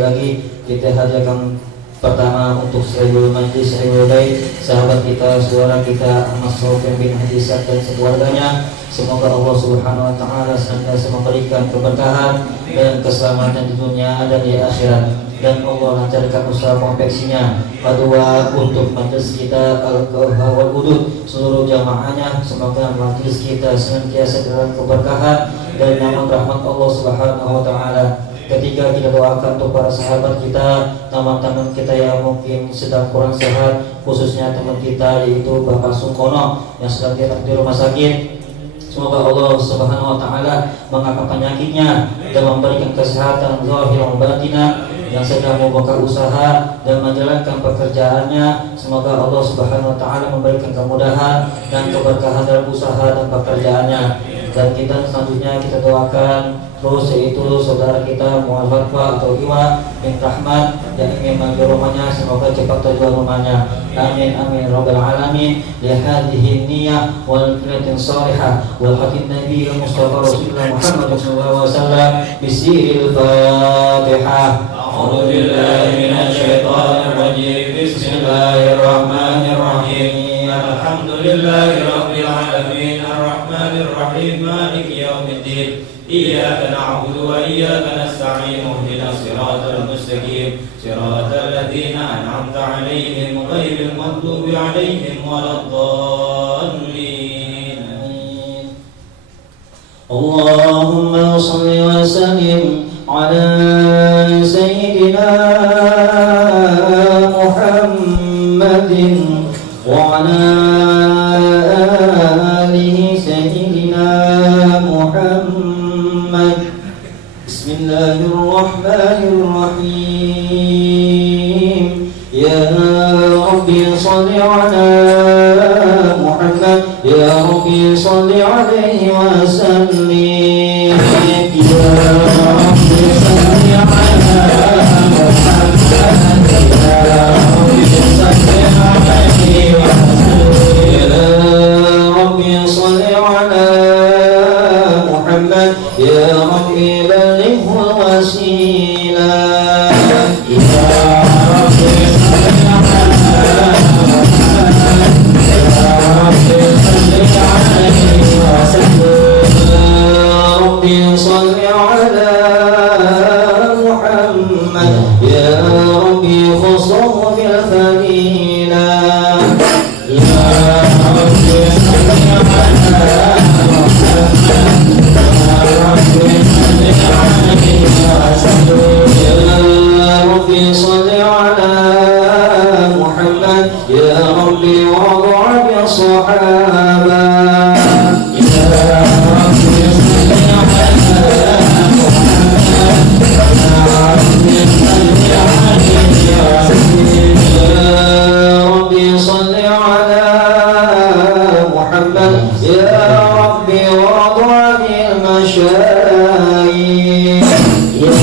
sekali lagi kita hadirkan pertama untuk Sahibul Majlis Sahibul Bait, sahabat kita, saudara kita Ahmad Sofyan bin Haji Sa'ad dan sekeluarganya. Semoga Allah Subhanahu wa taala senantiasa memberikan keberkahan dan keselamatan di dunia dan di akhirat, dan Allah lancarkan usaha konveksinya. Kedua, untuk majelis kita Al-Qahwa wal Wudud seluruh jamaahnya, semoga majelis kita senantiasa dalam keberkahan dan nyaman rahmat Allah Subhanahu wa taala. Ketiga, kita doakan untuk para sahabat kita, teman-teman kita yang mungkin sedang kurang sehat, khususnya teman kita yaitu Bapak Sungkono yang sedang dirawat di rumah sakit. Semoga Allah Subhanahu wa taala mengangkat penyakitnya dan memberikan kesehatan zahir dan batin. Yang sedang membuka usaha dan menjalankan pekerjaannya, semoga Allah Subhanahu wa taala memberikan kemudahan dan keberkahan dalam usaha dan pekerjaannya. Dan kita selanjutnya kita doakan terus yaitu saudara kita Muhammad Fatwa atau Iwa bin Rahmat yang ingin menjual rumahnya, semoga cepat terjual rumahnya. Amin amin rabbal alamin. Li hadhihi niyyah wal niyatin salihah wal hadith nabi Mustafa Rasulullah Muhammad sallallahu alaihi wasallam bisiril Fatihah. A'udzu billahi minasy syaithanir rajim. Bismillahirrahmanirrahim. Alhamdulillahi rabbil alamin arrahmanir rahim maliki yaumiddin. Iyyaka na'budu wa iyyaka nasta'in. Ihdinas siratal mustaqim. Siratal ladzina an'amta 'alaihim ghairil maghdubi 'alaihim waladdallin. Allahumma shalli wa sallim ala sayyidina Muhammadin wa ala alihi sayyidina Muhammad. Bismillahirrahmanirrahim. Ya Rabbi salli ala Muhammad, ya Rabbi salli alaihi wa sallim. Ya Rabbi salli ala Muhammad, ya Rabbi salli alaihi wa sallim. Ya Rabbi salli ala Muhammad, ya Rabbi balighu al-wasilah. Ya Rabbi salli ala Muhammad, ya Rabbi salli alaihi wa sallim. Ya Rabbi salli ala Muhammad, ya Rabbi khussahu fil fadilah. Ya Rabbi salli ala Rabbi salli ala Muhammad, ya Rabbi wa'adha bi sahaba. Ya Rabbi salli ala Muhammad, ya Rabbi salli alaihi wa sallim. Ya Rabbi salli ala Muhammad, ya Rabbi wa'adha bil masyayikh.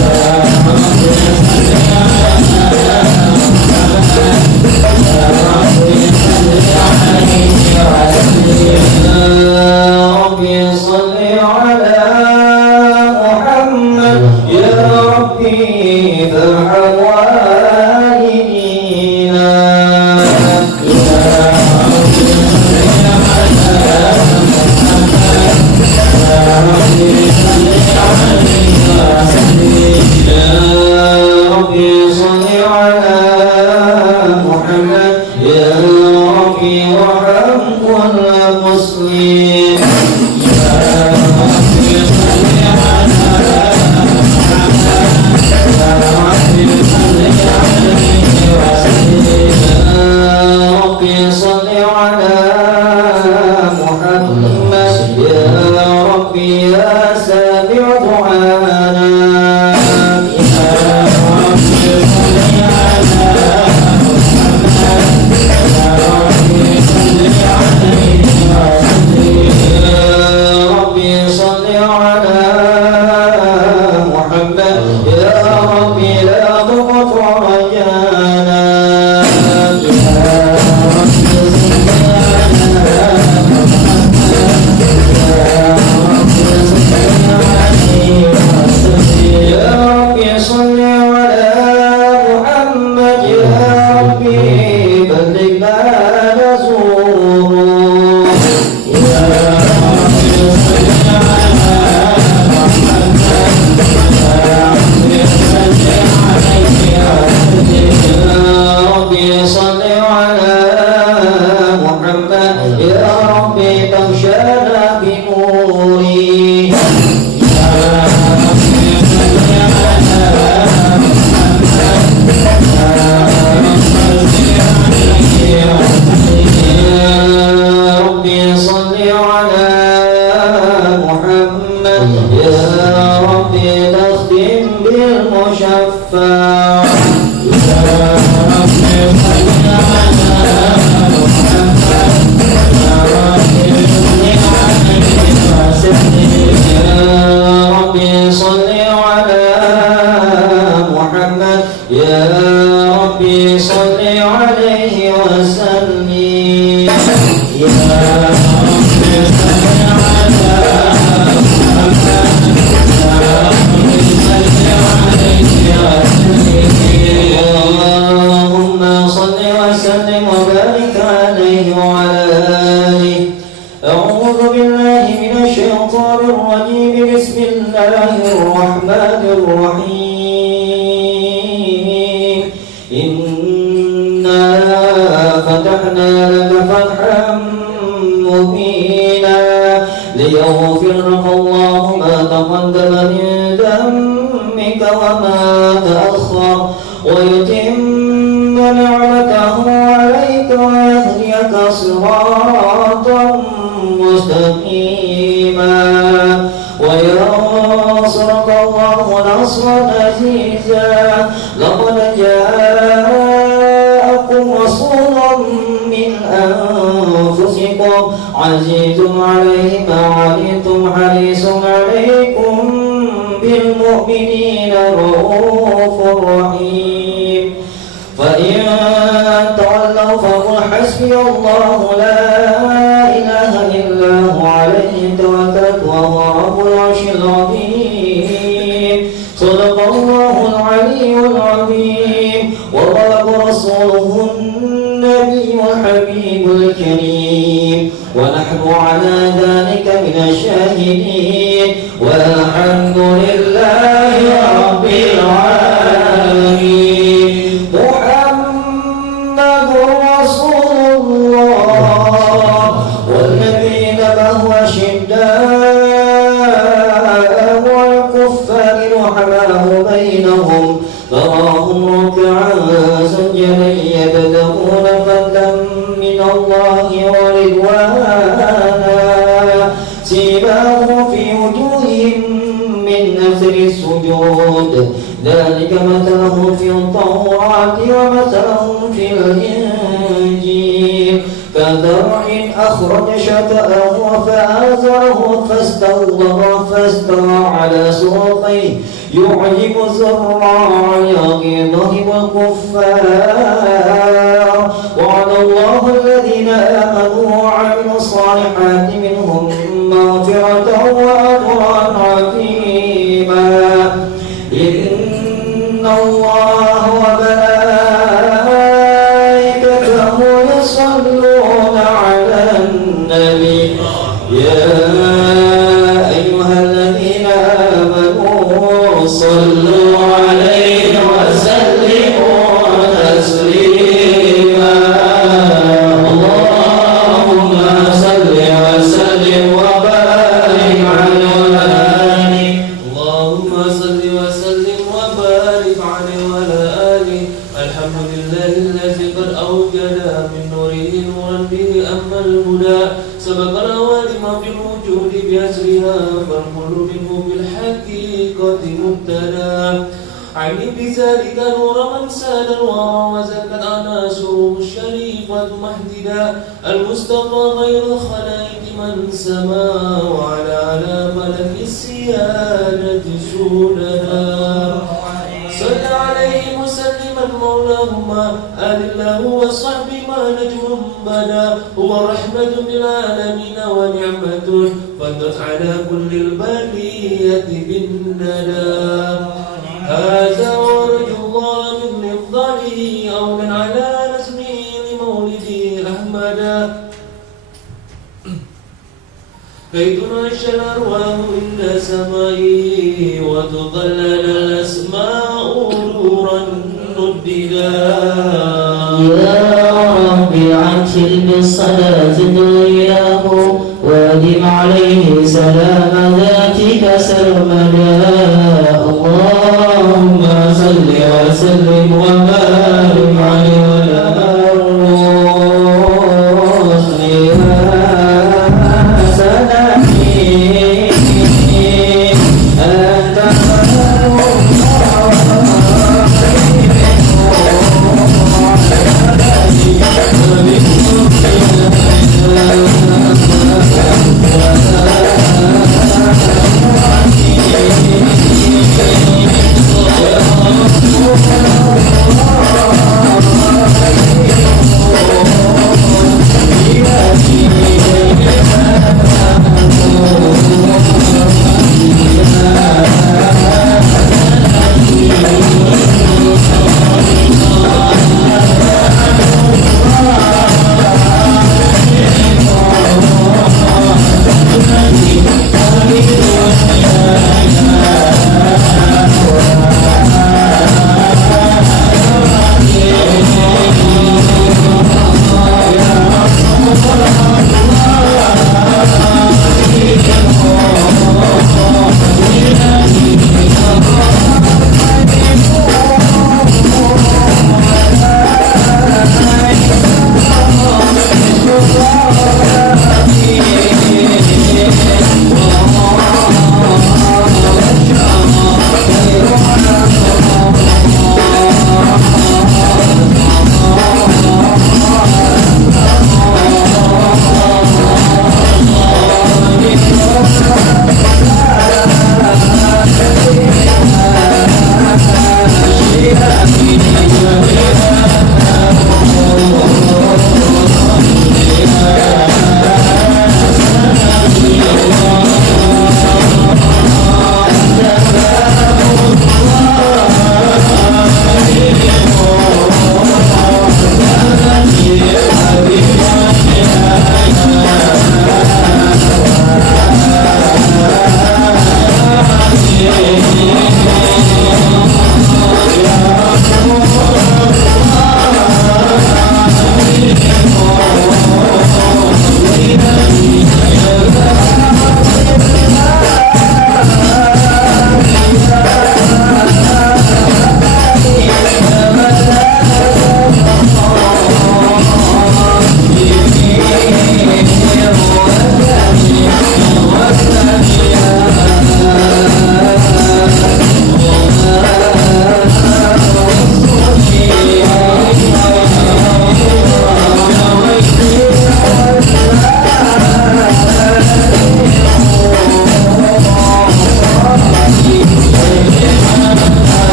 Ya Rabbi salli ala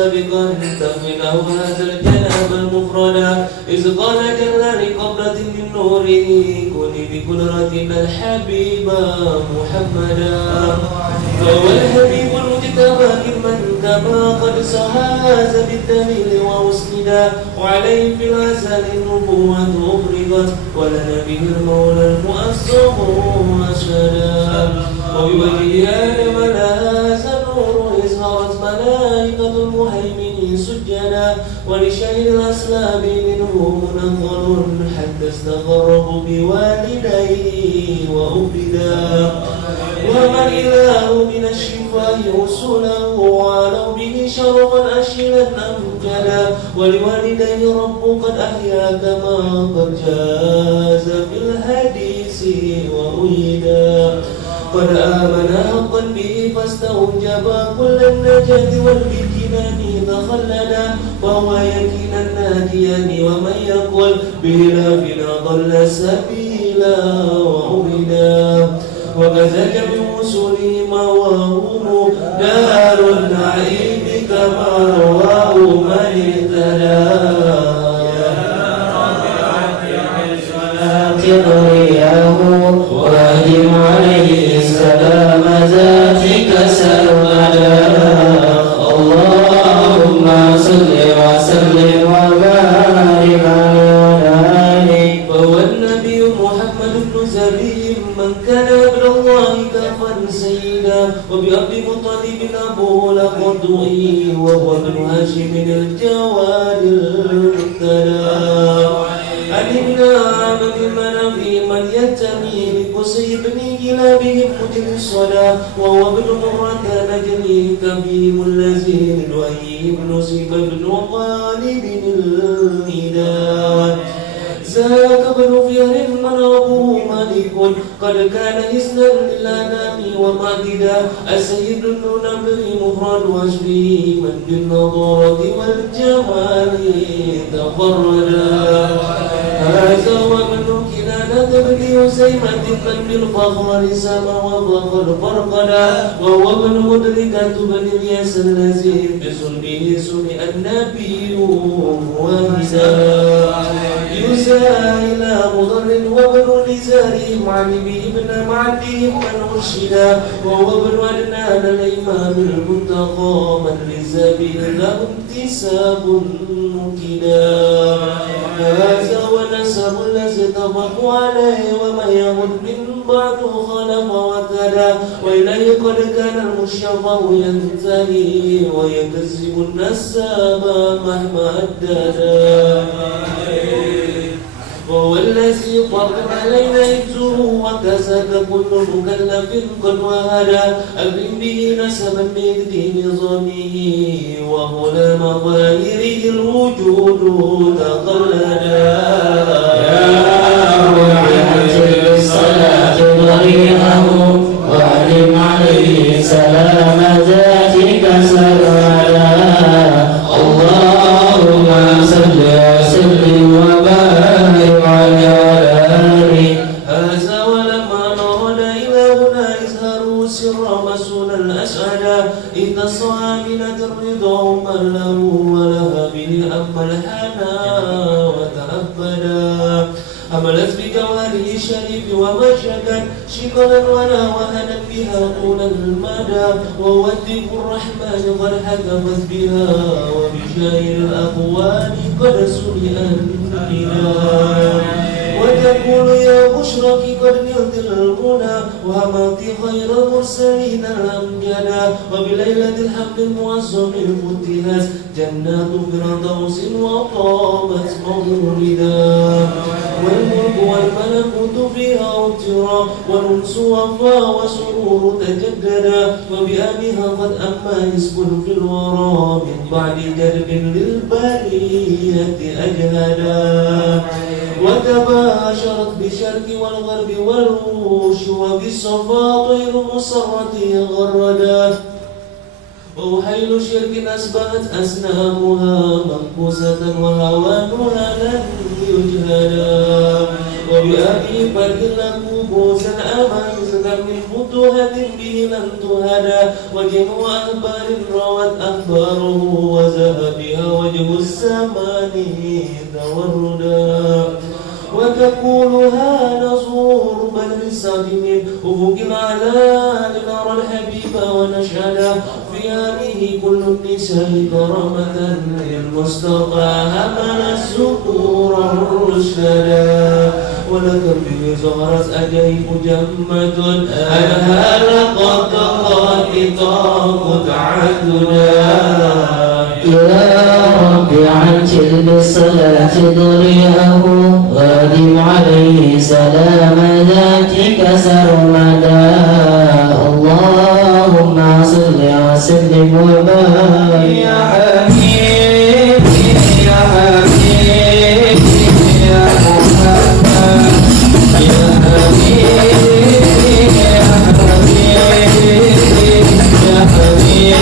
سابقا تحمله هذا الجناب المفردا إذ قال جل لقبرة من نوره كوني بقدرتنا الحبيب محمدا فهو الحبيب المجتبى ممن كما قد سهاز بالدليل وأسندا وعليه في الأزل النبوة أفرغت ولنبي المولى المؤسر أشهدا وبوجه آدم هذا النور إظهرت ملائكة المهيمن سجدا ولشيء الأسلام منه منظر حتى استغرب بوالديه وأبدا وما الإله من الشفاء رسله وعلوا به شرفا أشلا أمجدا ولوالديه رب قد أحيا كما قد جاز في الحديث وأيدا قد آمن حقا به فاستوجب كل النجاة والبجنان تخلدا وهو يكينا ناديا ومن يقول بخلافنا ضل سبيلا وعبدا وكذا جميع رسله مواهم دار النعيم كما رواه من اهتدى تضياه واهدم عليه سلام ذاتك سرمدا اللهم صل وسلم وبارك عليه فهو النبي محمد بن زبيب من كان ابن الله كفا سيدا وبأبي مطلب أبوه لقدوئي وهو ابن هاشم الجواد المبتلى علمنا من في من يتمي بقصي بن كلابه مجري الصلاة وهو ابن مرة نجلي كبير الذي لؤي بن سيف بن خالد الهدى ذاك ابن فهر من أبوه مالك قد كان حسنا للأنام ومعددا السيد النمر مفرد واشبه من بالنضارة والجمال تفردا هذا ومن كنانة بن هزيمة من بالفخر سما وفخر فرقدا وهو ابن مدركة بن الياس الذي بصلبه سمع النبي وهزا إلى مضر وابن نزارهم عن ابن معدهم من أرشدا وهو ابن عدنان الإمام المنتقى من للزبير له انتساب مكدا هذا ونسب الذي اتفقوا عليه ومن يمت من بعد خلف وكدا وإليه قد كان المشفع ينتهي ويكذب النساب مهما أددا وهو الذي فرض علينا حفظه وكسك كل مكلف قد وهدى أكرم به نسبا بيد نظامه وهنا مظاهره الوجود تقلدا يا روحي الصلاة ضريحه وعلم عليه سلام ذاتك سردا اللهم صل وسلم وبارك على آله هذا ولما نرد إلى هنا إظهار سر مسؤول الأسعد إذ الصامنة الرضا من له ولها به أما الحنا وتأبدا حملت بجوهره الشريف ومشكت شكرا ولا وهنا بها طول المدى وودك الرحمن قد حكمت بها وبشاير الأقوال قد سرئ النداء وتقول يا بشرك قد نلت المنى وهمت خير المرسلين الأمجدا وبليلة الحمد المعظم فتحت جنات فردوس وطابت مولدا والملك والملكوت فيها أبترا والأنس وفا وسرور تجددا وبأبيها قد أما حزب في الورى من بعد درب للبرية أجهدا وتباشرت بالشرق والغرب والروش وبالصفا طير مسرة غردا وحيل شرك أصبحت أسنامها منقوسة وهوانها لن يجهدا وبأبي فتح له بوس الأمان من فتوحة به لم تهدى وجمع أخبار روت أخباره وذهبها وجه السماني والردى وتقولها نصور بدر الساجمين أفق الأعلى لنرى الحبيب ونشهد في هذه كل النساء كرامة للمصطفى همل الذكور الرشدا ولكم به زهرت أجيب جمة أنهار قد خائطة متعددا يا رب عجل بالصلاة ضريعه وادم عليه سلام ذاتك سرمدا اللهم صل وسلم وبارك يا حبيب يا حبيب يا محمد يا حبيب يا حبيب يا حبيب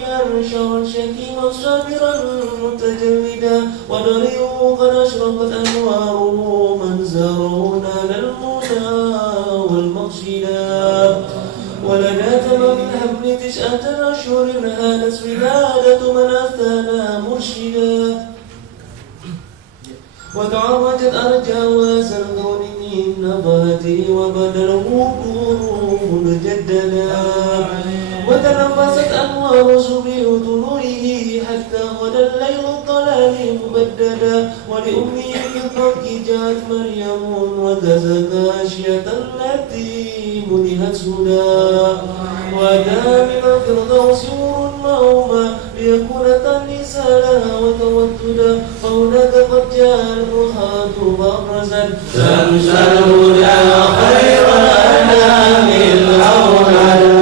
وليا شرا شكيما صابرا متجلدا وضريعه قد أشرقت أنواره منزره نال المنى والمقصدا ولنا تمام الحبل 9 أشهر هانت ولادة من أتانا مرشدا وتعرجت أرجاوز الكون من نباتي وبدله كونه مجددا وتنفست أنوار سبيل طلوعه حتى غدا الليل الضلال مبددا ولأمي بالضبط جاءت مريم وكزت أشياء التي منهت هدى وأتى من الفردوس نور النوم ليكون تأنيسا لها وتوددا فهناك قد جاء المحاط برزا شمس الهدى خير الأنام الأولى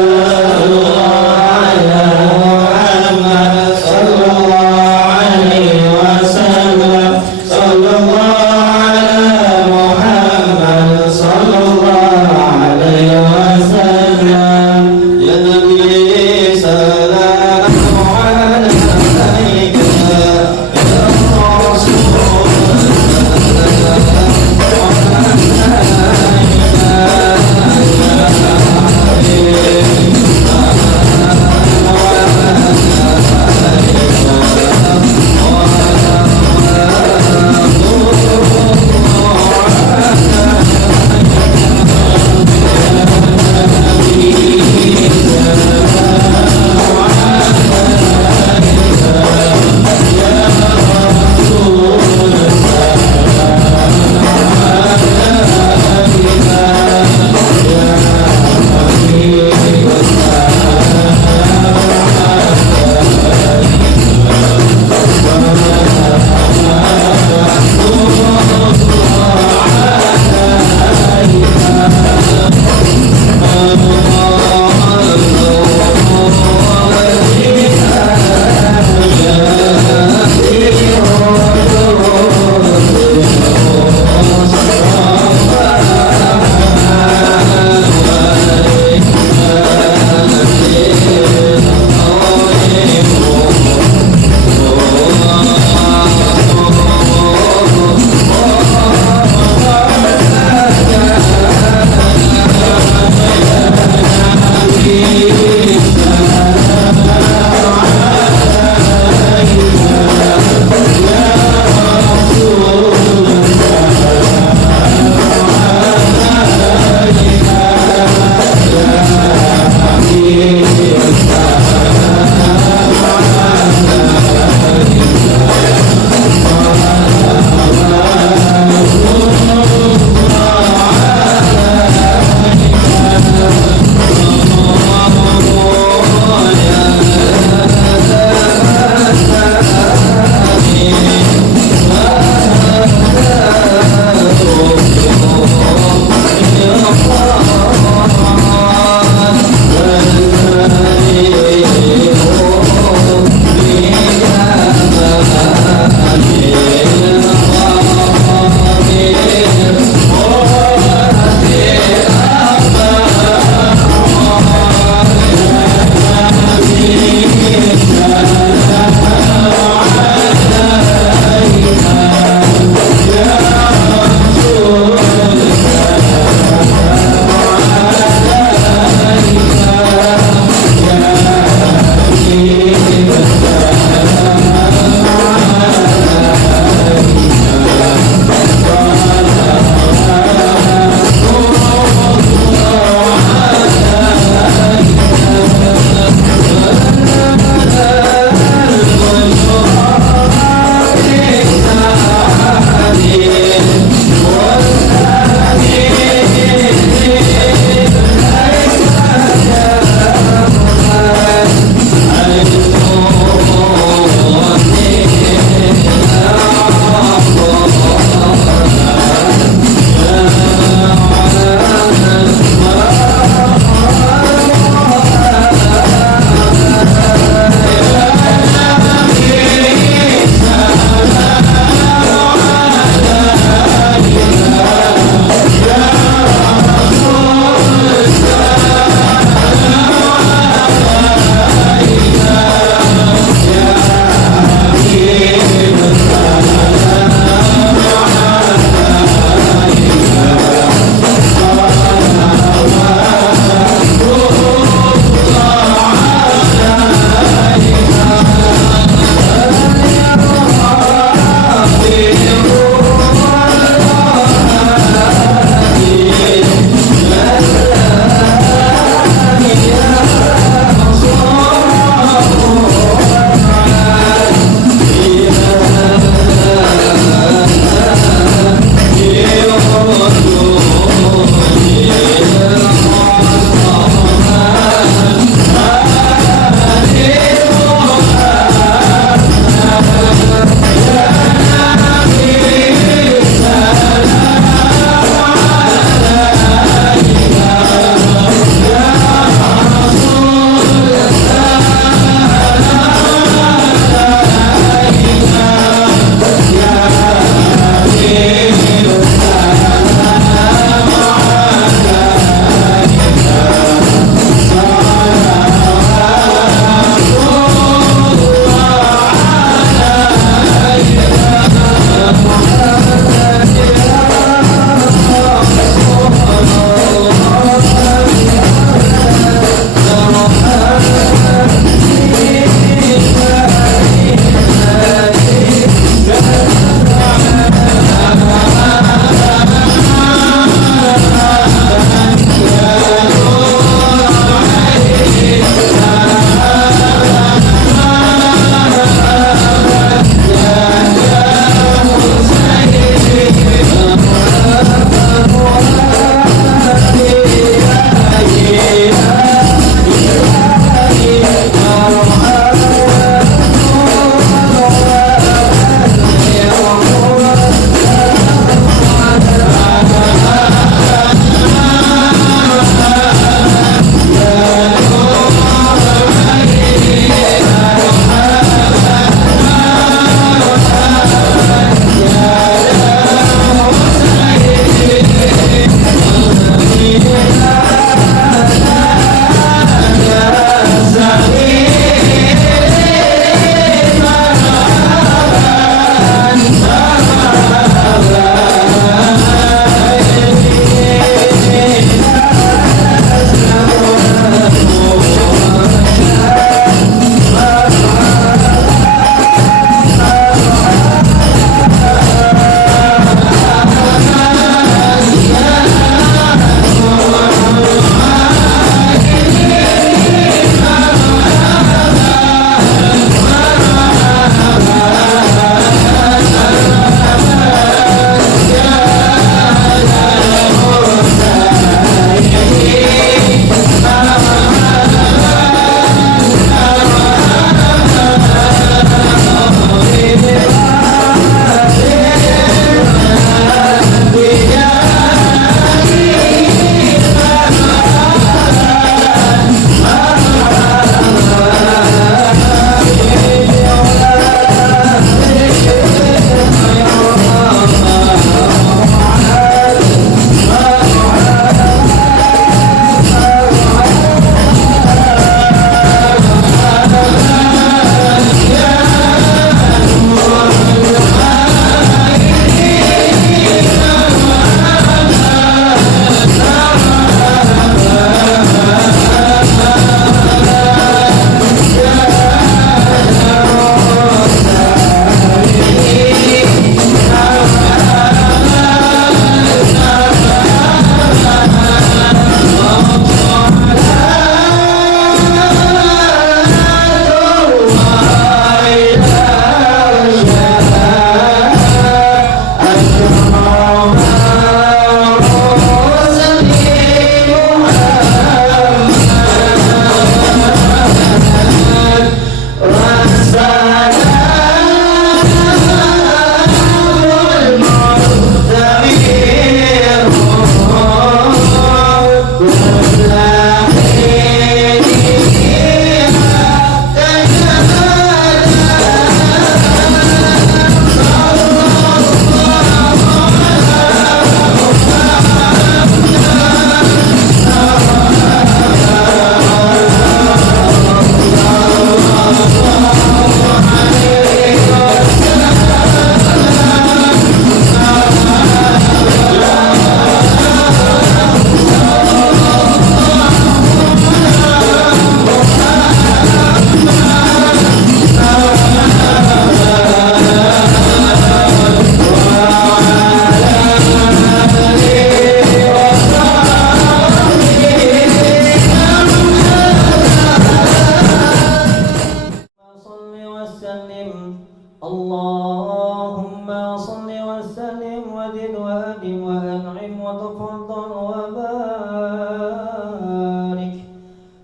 اللهم صل وسلم وزد وأدم وأنعم وتفضل وبارك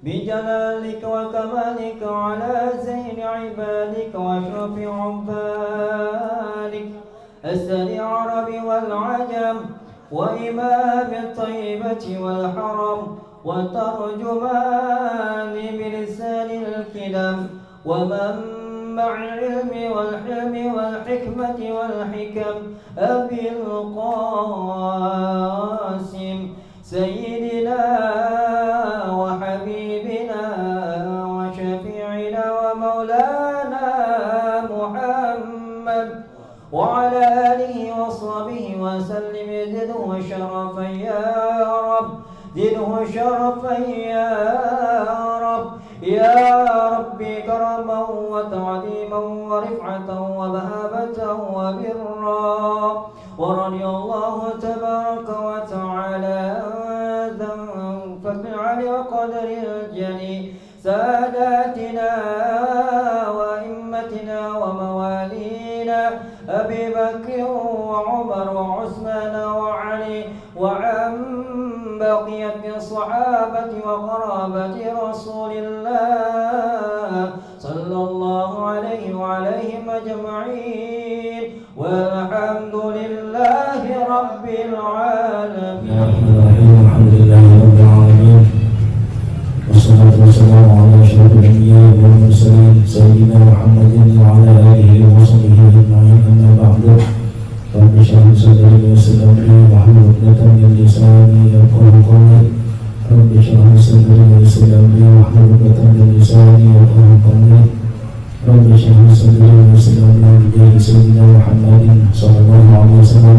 بجلالك وكمالك على زين عبادك وأشرف عبادك أسد العرب والعجم وإمام الطيبة والحرم وترجمان بلسان الكلام ومنبع العلم والحلم والحكمة والحكم أبي القاسم سيدنا وحبيبنا وشفيعنا ومولانا محمد وعلى آله وصحبه وسلم. زده شرفا يا رب، زده شرفا يا رب، يا ربي كرما وتعظيما ورفعة ومهابة وبرا. ورضي الله تبارك وتعالى عن فبالعلي وقدر الجليل ساداتنا وإمتنا وموالينا أبي بكر وعمر وعثمان وعلي وعن بقية الصحابة وقرابة رسول الله صلى الله عليه وعليهم أجمعين والحمد لله رب العالمين. الحمد لله رب العالمين والصلاة والسلام على أشرف الأنبياء والمرسلين سيدنا محمد وعلى آله وصحبه أجمعين. أما بعد رب اشرح لي صدري ويسر أمري واحلل عقدة من لساني يفقهوا قولي. رب اشرح لي صدري ويسر أمري واحلل عقدة من لساني يفقهوا قولي. رب اشرح لي صدري ويسر أمري بجاه سيدنا محمد صلى الله عليه وسلم.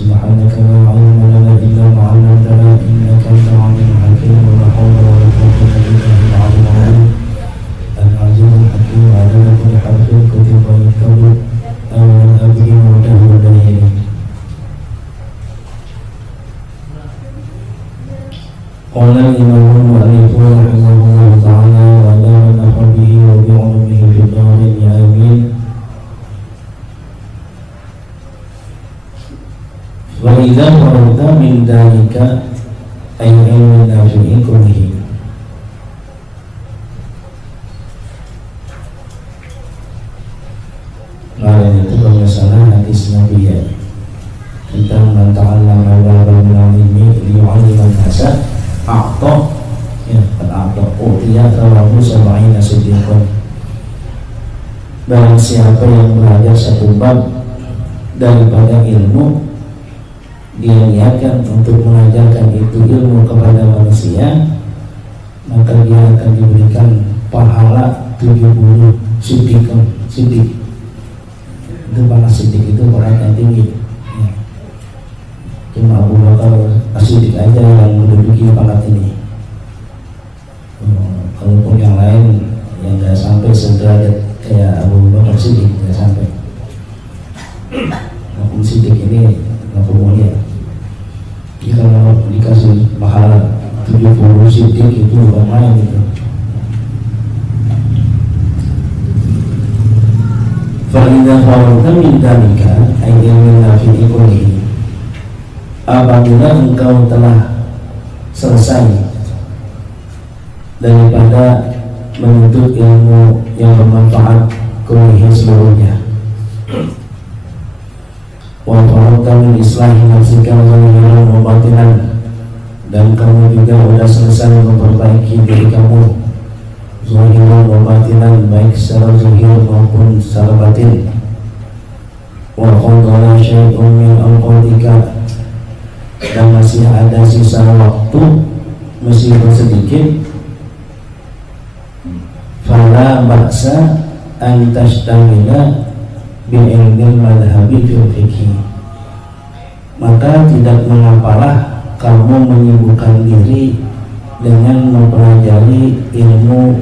سبحانك لا علم لنا إلا ما علمتنا إنك أنت العليم الحكيم. ولا حول ولا قوة إلا بالله العلي العظيم الحكيم. عدد كل حرف كتب ويكتب أول أبي وده دليل. قال الإمام المؤلف رحمه الله تعالى ودار نفع به وبعلمه في الدارين آمين. وإذا فرغت من ذلك أي علم النافع كله. Kalian itu bermasalah hadis Nabi ya tentang man ta'allama ba'da min al-ilmi liyu'alliman nasa a'ta ya a'ta utiya thawabu sab'ina siddiqan. Barang siapa yang belajar satu bab daripada ilmu, dia niatkan untuk mengajarkan itu ilmu kepada manusia, maka dia akan diberikan pahala 70 siddiqan. Siddiq itu pahala siddiq itu berat yang tinggi ya. Cuma Abu Bakar As-Siddiq aja yang menduduki pangkat ini. Kalaupun yang lain yang nggak sampai sederajat kayak Abu Bakar Siddiq nggak sampai. Abu Siddiq ini nggak mulia. Jika kalau dikasih pahala 70 siddiq itu bukan main gitu. Fa'idha faragta min dzalika ay ilmin nafi'i kullihi. Apabila engkau telah selesai daripada menuntut ilmu yang bermanfaat kullihi seluruhnya, wa faragta min islahi nafsika zahiran wa batinan, dan kamu juga sudah selesai memperbaiki diri kamu zahiran wa batinan, baik secara zahir maupun secara batin. Wa qadala syai'un min awqatika, dan masih ada sisa waktu meskipun sedikit. Fala ba'sa an tastamila bi ilmil madhabi fil fikhi, maka tidak mengapalah kamu menyibukkan diri dengan mempelajari ilmu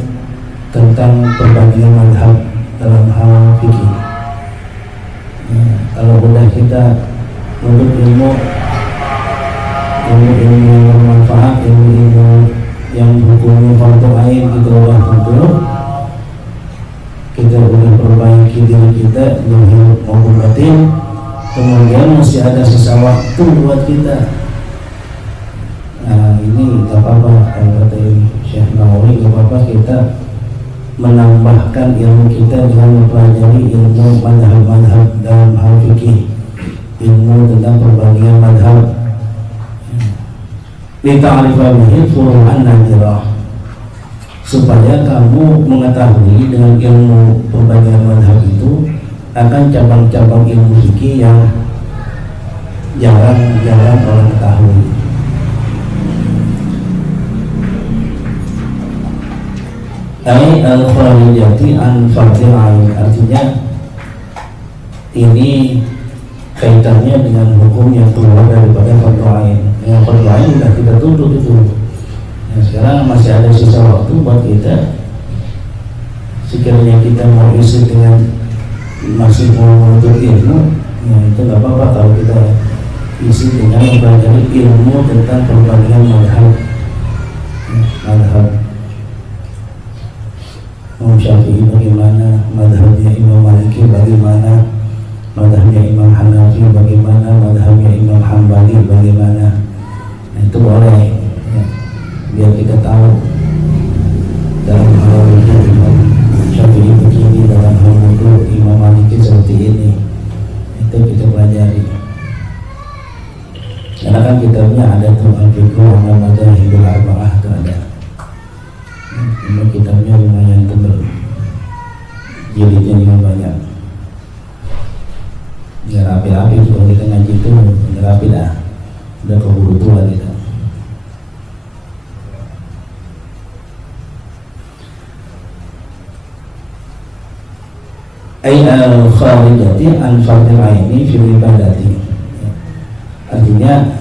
tentang perbandingan madhab dalam hal fikih. Kalau udah kita menuntut ilmu yang bermanfaat, ilmu yang hukumnya fardu ain gitu Allah tentu, kita udah perbaiki memperbaiki diri kita zahir maupun batin. Kemudian masih ada sisa waktu buat kita. Nah ini gak apa-apa, kalau kata Syekh Nawawi, gak apa-apa kita menambahkan ilmu kita dengan mempelajari ilmu madhab-madhab dalam hal fikih, ilmu tentang perbandingan madhab. Lita'rifa bihi furu'an nadirah, supaya kamu mengetahui dengan ilmu perbandingan madhab itu akan cabang-cabang ilmu fikih yang jarang orang ketahui. Ai al-kharijati an fardil ain, artinya ini kaitannya dengan hukum yang keluar daripada fardhu ain. Yang fardhu ain sudah kita tuntut itu. Nah, sekarang masih ada sisa waktu buat kita. Sekiranya kita mau isi dengan masih mau menuntut ilmu, ya itu nggak apa-apa kalau kita isi dengan mempelajari ilmu tentang perbandingan madhab. Imam Syafi'i bagaimana, madhabnya Imam Maliki bagaimana, madhabnya Imam Hanafi bagaimana, madhabnya Imam Hambali bagaimana. Nah, itu boleh ya, biar kita tahu dalam hal itu Imam Syafi'i begini, dalam hal itu Imam Maliki seperti ini. Itu kita pelajari. Karena kan kitabnya ada tuh Al-Fiqh wa Madzhabul Arba'ah itu ada. Ini kitabnya lumayan tebal, jilidnya juga banyak. Ya rapi-rapi kalau kita ngaji itu rapi dah, udah keburu tua kita. Ai al-kharijati an fardil aini fil ibadati, artinya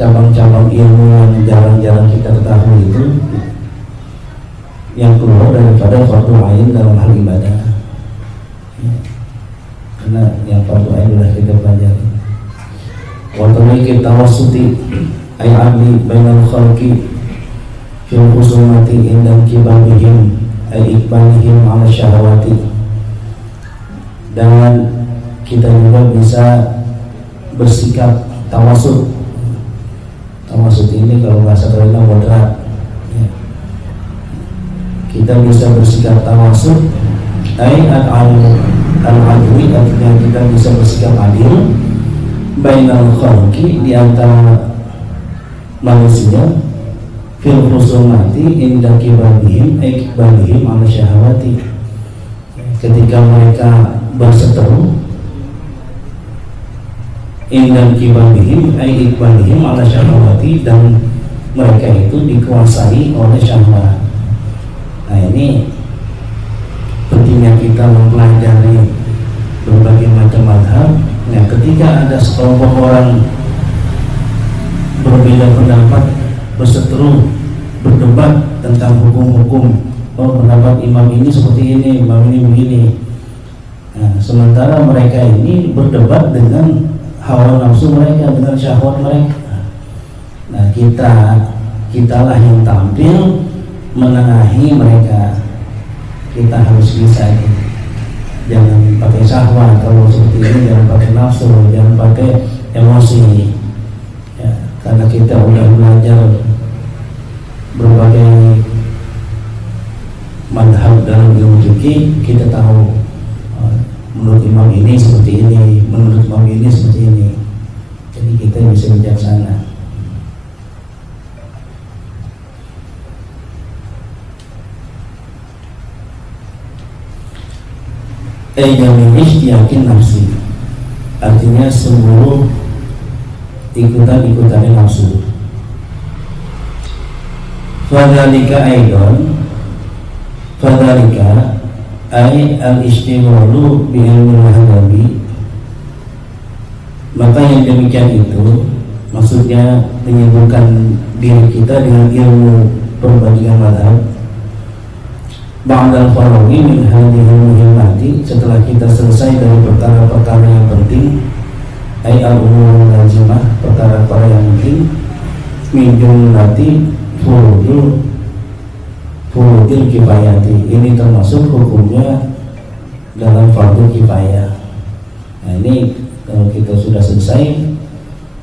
cabang-cabang ilmu yang jarang-jarang kita ketahui itu yang keluar daripada fardhu ain dalam hal ibadah ya. Karena yang fardhu ain sudah kita pelajari. Wa tariqit tawassuti ay adli bainal khalqi fil khusumati inda kibabihim ay ikbalihim ala syahwati, dan kita juga bisa bersikap tawassut. Maksud ini kalau bahasa kerennya moderat ya. Kita bisa bersikap tawasud, al-adwi, artinya kita bisa bersikap adil bainal khalqi, di antara manusia, fil khusumati inda kibabihim ikbalihim ala syahwati, ketika mereka berseteru, indan kibabihim ay ikbalihim ala syahwati, dan mereka itu dikuasai oleh syahwat. Nah ini pentingnya kita mempelajari berbagai macam madhab. Nah ketika ada sekelompok orang berbeda pendapat, berseteru, berdebat tentang hukum-hukum, oh pendapat imam ini seperti ini, imam ini begini. Nah, sementara mereka ini berdebat dengan hawa nafsu mereka, dengan syahwat mereka. Nah kitalah yang tampil menengahi mereka. Kita harus bisa ini. Jangan pakai syahwat kalau seperti ini, jangan pakai nafsu, jangan pakai emosi ya, karena kita udah belajar berbagai madhab dalam ilmu fikih, kita tahu menurut imam ini seperti ini, menurut imam ini seperti ini. Jadi kita bisa bijaksana. Jamin yakin nafsi, artinya seluruh ikutan nafsu. Fadzalika ay al-istighralu bi ilmil hadabi, maka yang demikian itu maksudnya menyibukkan diri kita dengan ilmu perbandingan madhab ba'dal farawi min hadhihi muhimmati, setelah kita selesai dari perkara-perkara yang penting, ay al-umur lazimah, perkara-perkara yang penting, min jumlati furudil kifayati, ini termasuk hukumnya dalam fardu kifayah. Nah ini kalau kita sudah selesai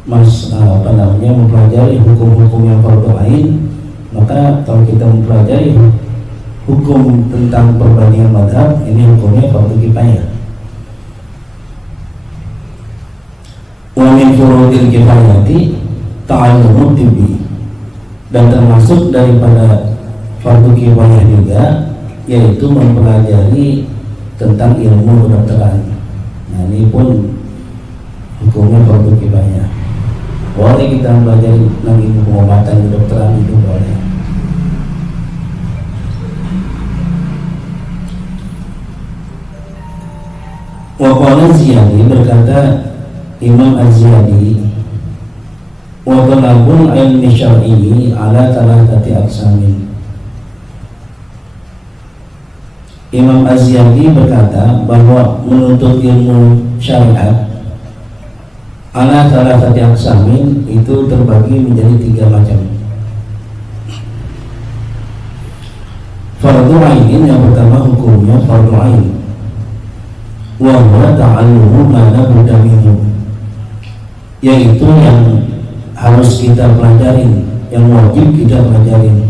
mempelajari hukum-hukum yang fardu ain, maka kalau kita mempelajari hukum tentang perbandingan madhab, ini hukumnya fardu kifayah. Wa min furudil kifayati ta'allumut tibbi, dan termasuk daripada fardu kifayah juga yaitu mempelajari tentang ilmu kedokteran. Nah ini pun hukumnya fardu kifayah. Boleh kita mempelajari tentang ilmu pengobatan kedokteran, itu boleh. Wa qala Ziyadi, berkata Imam Az-Ziyadi, wa talabul ilmi syar'i ala thalathati aqsamin. Imam Az-Ziyadi berkata bahwa menuntut ilmu syariat ala thalathati aqsamin itu terbagi menjadi 3 macam. Fardu ain, yang pertama hukumnya fardu ain, wa huwa ta'allumu ma la budda minhu, yaitu yang harus kita pelajarin, yang wajib kita pelajarin.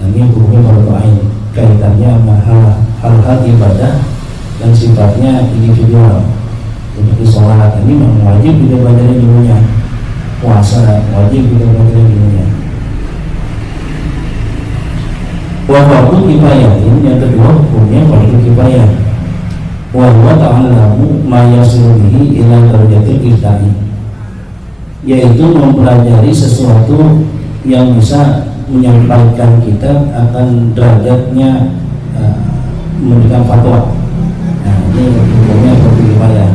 Nah, ini hukumnya fardu ain, kaitannya sama hal-hal ibadah dan sifatnya individual. Seperti sholat ini memang wajib kita pelajarin ilmunya, puasa wajib kita pelajarin ilmunya. Wa fardu kifayatin, yang kedua hukumnya fardu kifayah, wa huwa ta'allamu ma yasiru bihi ila darajatil iftahi, yaitu mempelajari sesuatu yang bisa menyampaikan kita akan derajatnya memberikan fatwa. Nah ini hukumnya fardu kifayah.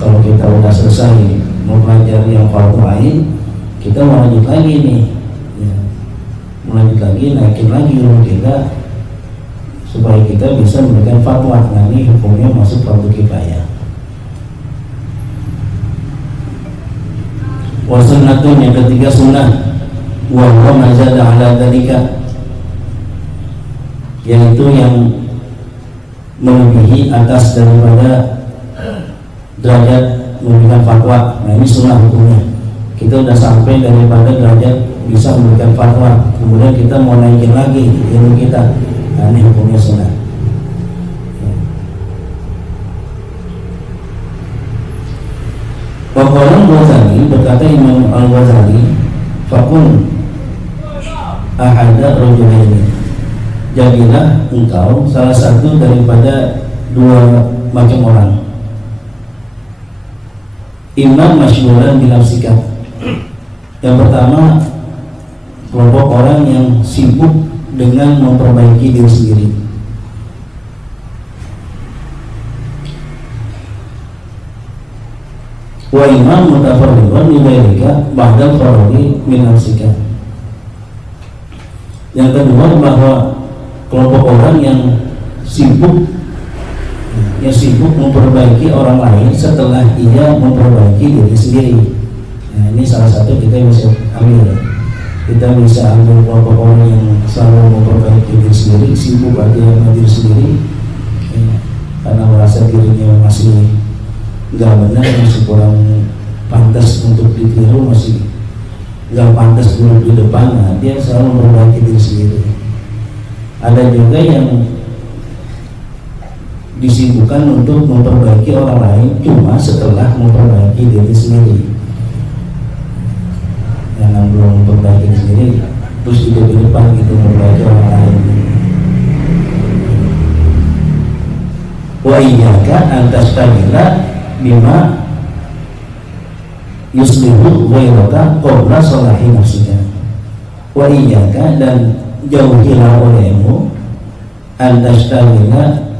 Kalau kita udah selesai mempelajari yang fardu ain, kita lanjut lagi nih, ya, lanjut lagi, naikin lagi ilmu kita supaya kita bisa memberikan fatwa. Nah ini hukumnya masuk fardu kifayah. Wa sunnatun, yang ketiga sunnah, wa huwa ma zada ala dzalika, yaitu yang melebihi atas daripada derajat memberikan fatwa. Nah ini sunnah hukumnya. Kita udah sampai daripada derajat bisa memberikan fatwa, kemudian kita mau naikin lagi ilmu kita. Nah ini hukumnya sunnah. Waqala Al-Ghazali, berkata Imam Al-Ghazali, fakun ahada rajulaini, jadilah engkau salah satu daripada 2 macam orang. Imam masyhuran binafsika, yang pertama kelompok orang yang sibuk dengan memperbaiki diri sendiri. Wa imam mutafarriqan bidzalika ba'da faraghi min nafsika, yang kedua bahwa kelompok orang yang sibuk memperbaiki orang lain setelah ia memperbaiki diri sendiri. Nah ini salah satu kita bisa ambil. Kita bisa ambil kelompok orang yang selalu memperbaiki diri sendiri, sibuk aja sama diri sendiri, ya, karena merasa dirinya masih nggak benar, masih kurang pantas untuk ditiru, masih nggak pantas duduk di depan. Nah dia selalu memperbaiki diri sendiri. Ada juga yang disibukkan untuk memperbaiki orang lain cuma setelah memperbaiki diri sendiri. Yang belum memperbaiki diri sendiri terus hidup di depan gitu memperbaiki orang lain. Wa iyyaka an tastabila bima yuslihu ghairaka qabla salahi nafsika. Wa iyyaka, dan jauhilah olehmu an tastabila,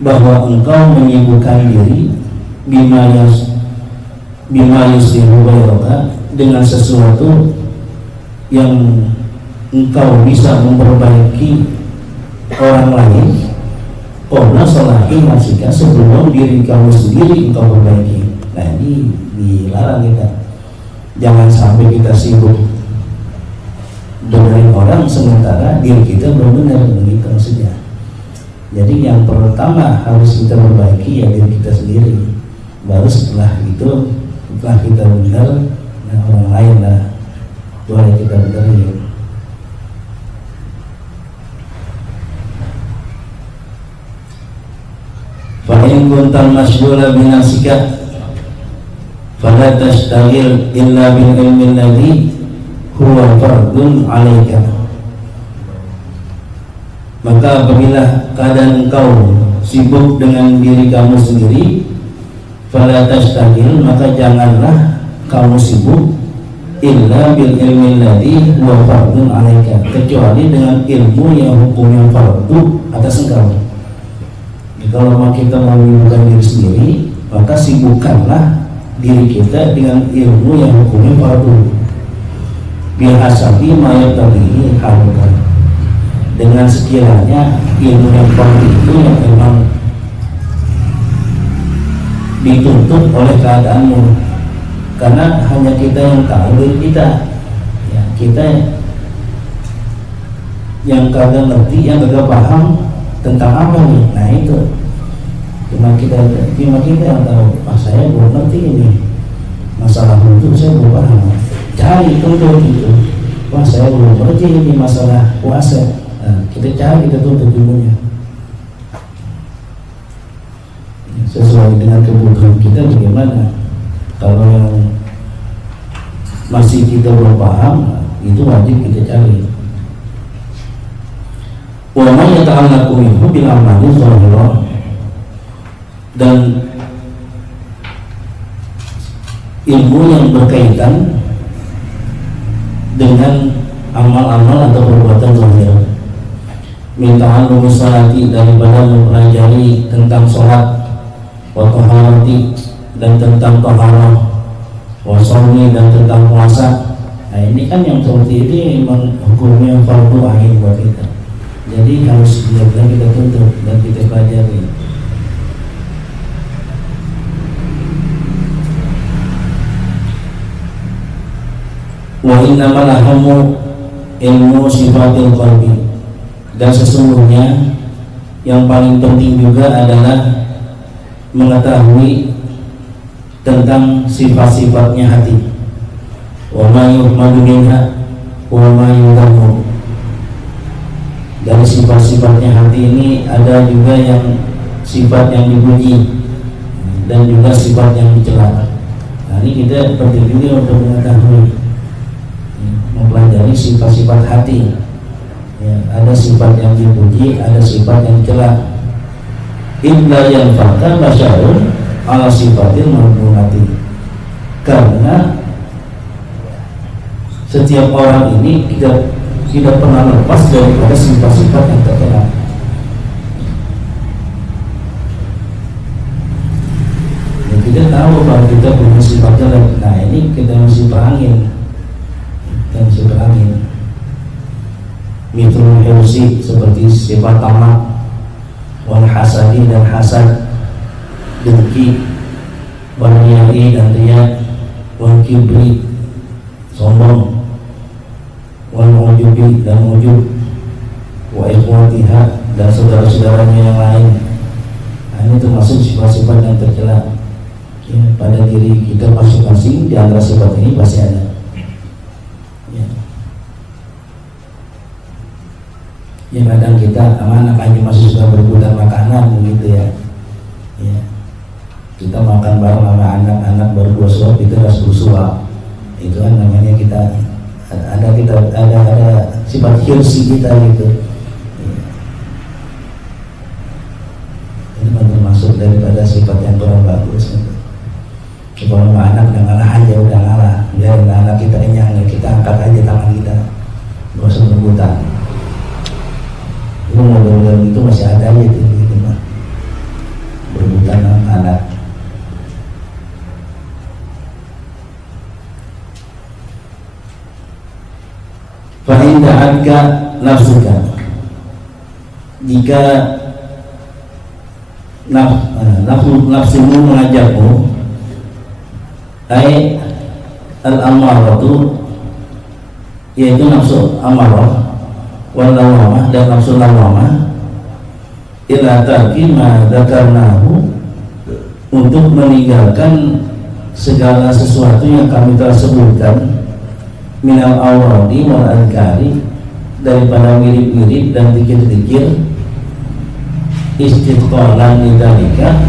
bahwa engkau menyibukkan diri bima yuslihu ghairaka, dengan sesuatu yang engkau bisa memperbaiki orang lain qabla salahi nafsika, sebelum diri kamu sendiri engkau perbaiki. Nah ini dilarang kita. Jangan sampai kita sibuk benerin orang sementara diri kita belum benar, begitu maksudnya. Jadi yang pertama harus kita perbaiki ya diri kita sendiri. Baru setelah itu, setelah kita benar, nah orang lain lah boleh kita benerin. Fa'in kuntal masyghula bi nafsika fala tashtagil illa bil ilmi alladhi huwa fardun 'alaika. Maka apabila keadaan engkau sibuk dengan diri kamu sendiri, fala tashtagil, maka janganlah kamu sibuk illa bil ilmi alladhi huwa fardun 'alaika, kecuali dengan ilmu yang hukumnya fardu atas engkau. Kalau kita mau menyibukkan diri sendiri, maka sibukkanlah diri kita dengan ilmu yang hukumnya fardu. Bihasabi mayat tadi halukan, dengan sekiranya ilmu yang fardu itu yang memang dituntut oleh keadaanmu, karena hanya kita yang tahu diri kita. Ya, kita yang kagak ngerti, yang kagak paham tentang apa nih, nah itu cuma kita yang tahu. Saya belum ngerti ini masalah itu, saya belum paham, cari tuntut itu. Saya belum ngerti ini masalah puasa, nah, kita cari, kita tuntut ilmunya sesuai dengan kebutuhan kita. Bagaimana kalau yang masih kita belum paham, itu wajib kita cari. Wa man yata'allaqu minhu bil amali zahira, dan ilmu yang berkaitan dengan amal-amal atau perbuatan zahir. Min ta'allumi sholati, daripada mempelajari tentang sholat, wa taharati, dan tentang taharah, wa shaumi, dan tentang puasa. Nah ini kan yang seperti ini memang hukumnya fardu ain buat kita. Jadi harus benar-benar kita tuntut dan kita pelajari. Wa innamal ahammu ilmu sifatil qalbi, dan sesungguhnya yang paling penting juga adalah mengetahui tentang sifat-sifatnya hati. Wa ma yuhmadu minha wa ma yudhammu, dari sifat-sifatnya hati ini ada juga yang sifat yang dipuji dan juga sifat yang dicela. Nah ini kita penting juga untuk mengetahui, mempelajari sifat-sifat hati. Ya, ada sifat yang dipuji, ada sifat yang dicela. Illa yang fakta masyarun ala sifatil marbunati, karena setiap orang ini tidak pernah lepas daripada sifat-sifat yang terkenal. Ya, kita tahu bahwa kita punya sifat jelek. Nah ini kita mesti perangin, Mitrul hirsi, seperti sifat tamak, wal hasadi, dan hasad, dengki, wal riyai, dan riya, wal kibri, sombong, wal ujubi, dan ujub, wa ikhwatiha, dan saudara-saudaranya yang lain. Nah, ini termasuk sifat-sifat yang tercela ya, pada diri kita masing-masing. Di antara sifat ini pasti ada ya. Ya kadang kita anak aja masih suka berebutan makanan begitu ya. Ya kita makan bareng sama anak-anak baru 2 suap, itu harus bersuap. Itu kan namanya kita ada sifat hirsi kita gitu ya. Ini termasuk daripada sifat yang kurang bagus gitu. Kalau anak udah ngalah aja, udah ngalah, biar anak kita kenyang, kita angkat aja tangan kita, nggak usah berebutan. Itu model-model itu masih ada aja gitu, berebutan anak. Fa'in da'adka nafsuka, jika nafsumu mengajakmu, ay al-amaratu, yaitu nafsu amarah, wal lawamah, dan nafsu lawamah, ila tarki ma dzakarnahu, untuk meninggalkan segala sesuatu yang kami telah sebutkan, minal awradi wal adhkari, daripada mirip-mirip dan zikir-zikir, istithqalan lidzalika,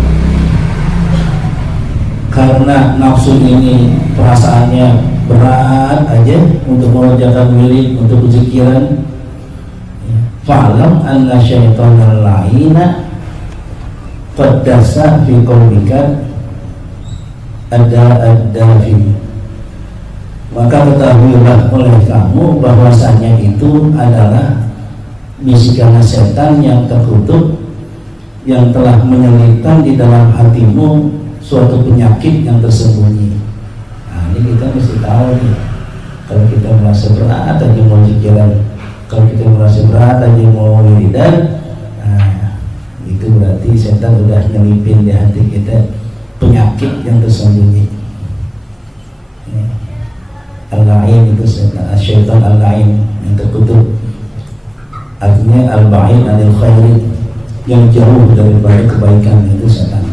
karena nafsu ini perasaannya berat aja untuk mengerjakan wirid, untuk berzikiran. Fa'lam anna syaitanal la'ina qad dasa fi qalbika ad-dafi, maka ketahuilah oleh kamu bahwasanya itu adalah bisikan setan yang terkutuk, yang telah menyelipkan di dalam hatimu suatu penyakit yang tersembunyi. Nah, ini kita mesti tahu nih, kalau kita merasa berat aja mau zikiran, kalau kita merasa berat aja mau wiridan, nah, itu berarti setan sudah nyelipin di hati kita penyakit yang tersembunyi. Al-la'in itu setan, syaitan al-la'in yang terkutuk, artinya al-ba'in anil khairi, yang jauh daripada kebaikan, itu setan.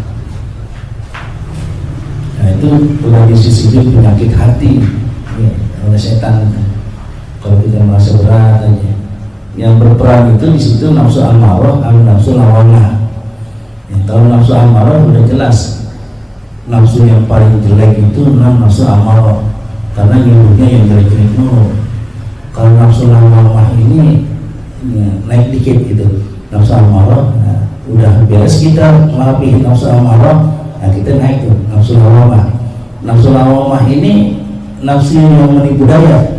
Nah, itu sudah disisipin penyakit hati ya, oleh setan. Kalau kita merasa berat aja, yang berperan itu di situ nafsu amarah atau nafsu lawamah. Ya, kalau nafsu amarah sudah jelas, nafsu yang paling jelek itu nafsu amarah, karena nyuruhnya yang jelek-jelek dulu. Kalau nafsu lawamah ini ya, naik dikit gitu, nafsu amarah, nah, udah beres kita melapihin nafsu amarah, nah kita naik tuh nafsu lawamah. Nafsu lawamah ini nafsu yang menipu daya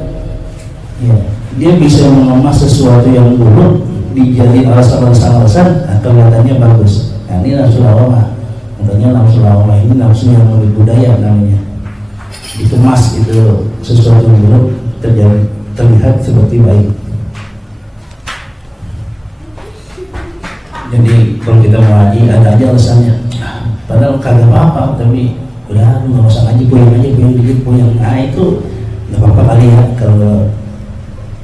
ya, dia bisa mengemas sesuatu yang buruk dijadiin alasan-alasan atau kelihatannya bagus. Nah, ini nafsu lawamah. Makanya nafsu lawamah ini nafsu yang menipu daya namanya, dikemas itu sesuatu yang buruk terlihat seperti baik. Jadi kalau kita mau ngaji ada aja alasannya, padahal kagak apa-apa, tapi udah nggak usah ngaji, puyeng dikit puyeng. Nah itu nggak apa-apa kali ya,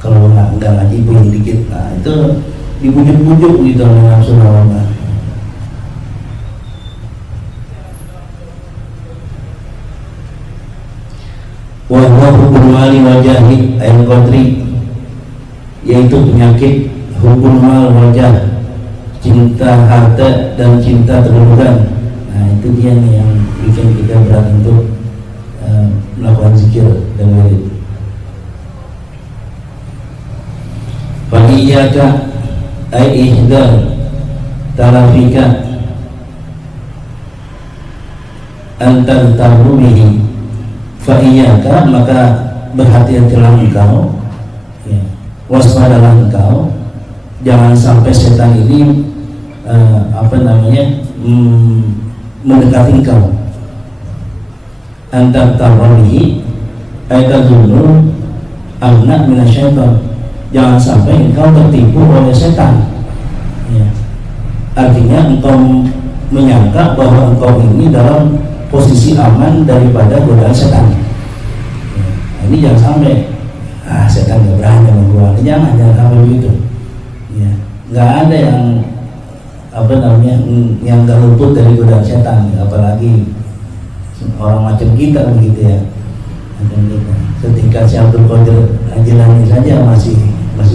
kalau nggak ngaji puyeng dikit. Nah itu dibujuk-bujuk gitu dengan nafsu lawamah. Wa huwa hubul mali wajahi ayat qadri, yaitu penyakit hubul mal wajah, cinta harta dan cinta kedudukan. Nah itu dia nih yang bikin kita berat untuk melakukan zikir dan wirid. Fa'iyaka ay ihdar talafika antar tarubihi. Fa'iyaka, maka berhati-hatilah engkau ya, waspadalah engkau, jangan sampai setan ini mendekati engkau. Antar tarubihi ayat dulu anak minasyaitan, jangan sampai engkau tertipu oleh setan ya. Artinya engkau menyangka bahwa engkau ini dalam posisi aman daripada godaan setan ya. Ini jangan sampai setan gak berani sama gua, jangan sampai begitu ya. Gak ada yang yang gak luput dari godaan setan, apalagi orang macam kita begitu ya. Ketika si Abdul Qadir Jilani saja masih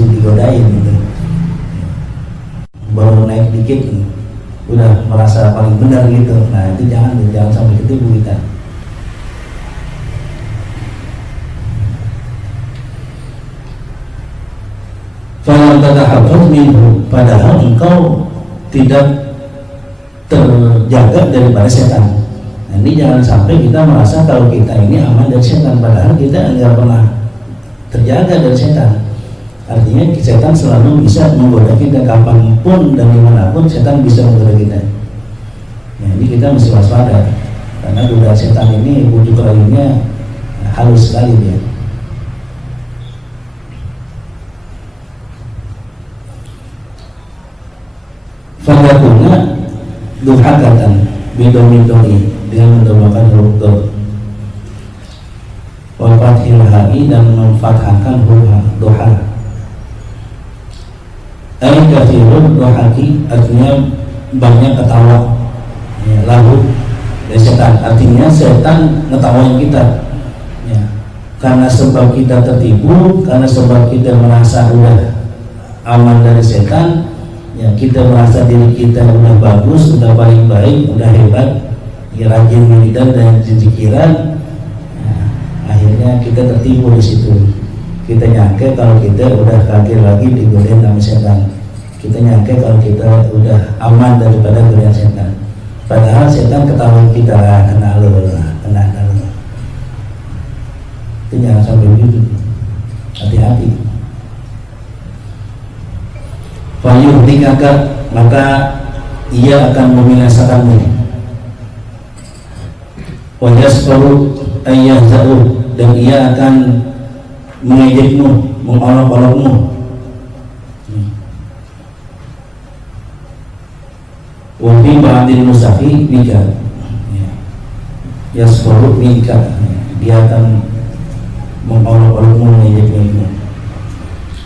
digodain gitu, baru naik dikit udah merasa paling benar gitu. Nah itu jangan sampai ketipu kita. Falam tatahafaz minhu, padahal engkau tidak terjaga daripada setan. Nah, ini jangan sampai kita merasa kalau kita ini aman dari setan, padahal kita enggak pernah terjaga dari setan. Artinya setan selalu bisa menggoda kita kapanpun dan dimanapun, setan bisa menggoda kita. Nah, ini kita mesti waspada, karena godaan setan ini bujuk rayunya halus sekali dia. Fadakuna duhakatan bidomidoi, dengan mendoakan huruf dot, wa fathil ha'i, dan memfathahkan huruf doha. Ay kathirun dohaki, artinya banyak ketawa, ya, lalu dari setan. Artinya setan ngetawain kita, ya, karena sebab kita tertipu, karena sebab kita merasa udah aman dari setan, ya, kita merasa diri kita udah bagus, udah paling baik, udah hebat, ya, rajin wiridan dan zikiran. Akhirnya kita tertipu di situ. Kita nyangka kalau kita udah kagak lagi digodain sama setan. Kita nyangka kalau kita udah aman daripada godaan setan. Padahal setan ketahuan kita, kena lo. Itu jangan sampai begitu. Hati-hati. Fayuhlikaka, maka ia akan membinasakanmu. Wa yasfaru ayyahza'u, dan ia akan mengejekmu, mengolok-olokmu. Wafi ba'dil musafi bika, yasfaru bika, dia akan mengolok-olokmu, mengejekmu.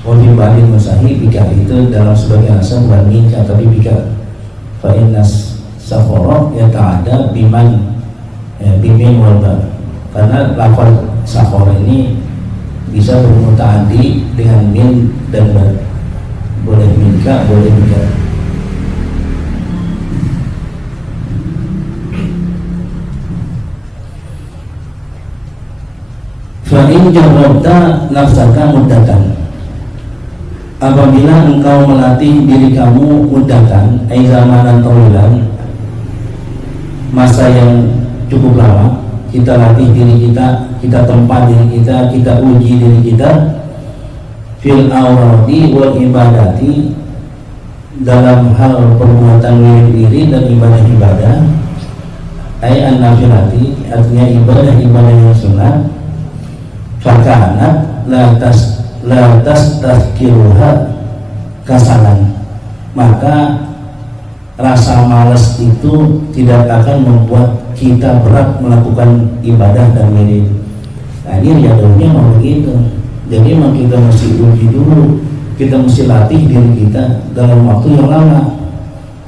Wafi ba'dil musafi bika, itu dalam sebagian asal bukan bika tapi bika. Fa innas safara yata'ada biman, bimin walba, karena lafal safar ini bisa bermutaaddi dengan min dan ba. Boleh minka, boleh bika. Fa'in jarrabta nafsaka muddatan, apabila engkau melatih diri kamu muddatan, ay zamanan tawilan, masa yang cukup lama, kita latih diri kita tempat diri kita uji diri kita fil awradi wal ibadati, dalam hal perbuatan wirid dan ibadah-ibadah, ay an-nafilati, artinya ibadah-ibadah yang sunat. Fakanat la tazkiruha kasalan, maka rasa malas itu tidak akan membuat kita berat melakukan ibadah dan wirid. Nah, ini riadahnya mau begitu. Jadi memang kita mesti uji dulu, kita mesti latih diri kita dalam waktu yang lama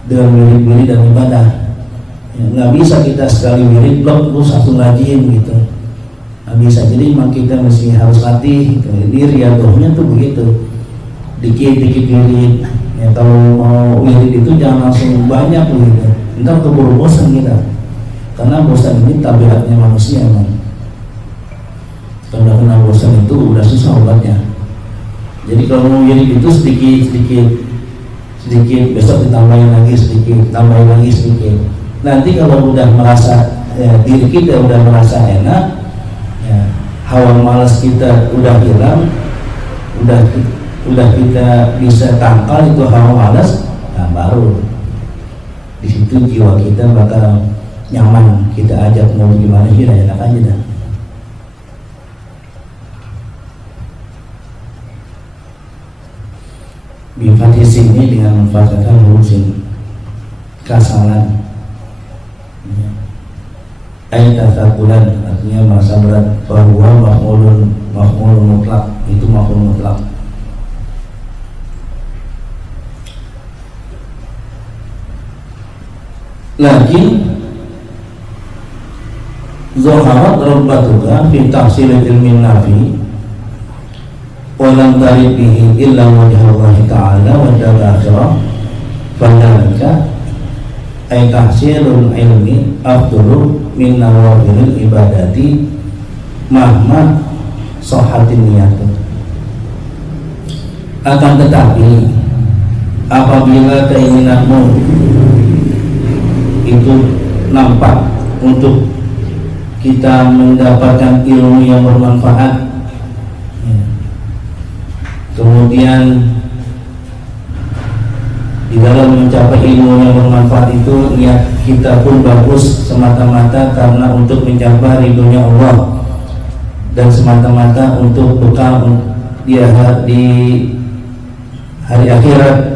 dengan wirid dan ibadah. Ya, nggak bisa kita sekali wirid blok terus satu rajin gitu. Nggak bisa. Jadi memang kita mesti harus latih. Gitu. Jadi riadahnya tuh begitu. Dikit-dikit wirid. Ya, kalau mau wirid itu jangan langsung banyak gitu. Ntar keburu bosan kita. Karena bosan ini tabiatnya manusia emang. Kalau udah kena bosan itu udah susah obatnya. Jadi kalau mau wirid itu sedikit, besok ditambahin lagi sedikit, tambahin lagi sedikit. Nanti kalau udah merasa diri kita udah merasa enak, ya, hawa malas kita udah hilang, udah kita bisa tangkal itu hawa malas, nah baru di situ jiwa kita bakal nyaman. Kita ajak mau gimana sih, enak aja dah. Bifati sini dengan memfathahkan huruf sin, kasalan, ayat tasakulan, artinya merasa berat. Bahwa maf'ulun mutlak, itu maf'ul mutlak. Lakin zaharat rabbatuka fi tahsil ilmin nafi walam tarid bihi illa wajhallahi ta'ala wa jalla akhirah, fadhalika ay tahsilul ilmi afdulu min nawafilil ibadati mahma sahhatin niyatu. Akan tetapi apabila keinginanmu itu nampak untuk kita mendapatkan ilmu yang bermanfaat, kemudian di dalam mencapai ilmu yang bermanfaat itu niat kita pun bagus semata-mata karena untuk mencapai ridhonya Allah dan semata-mata untuk bekal di hari akhirat.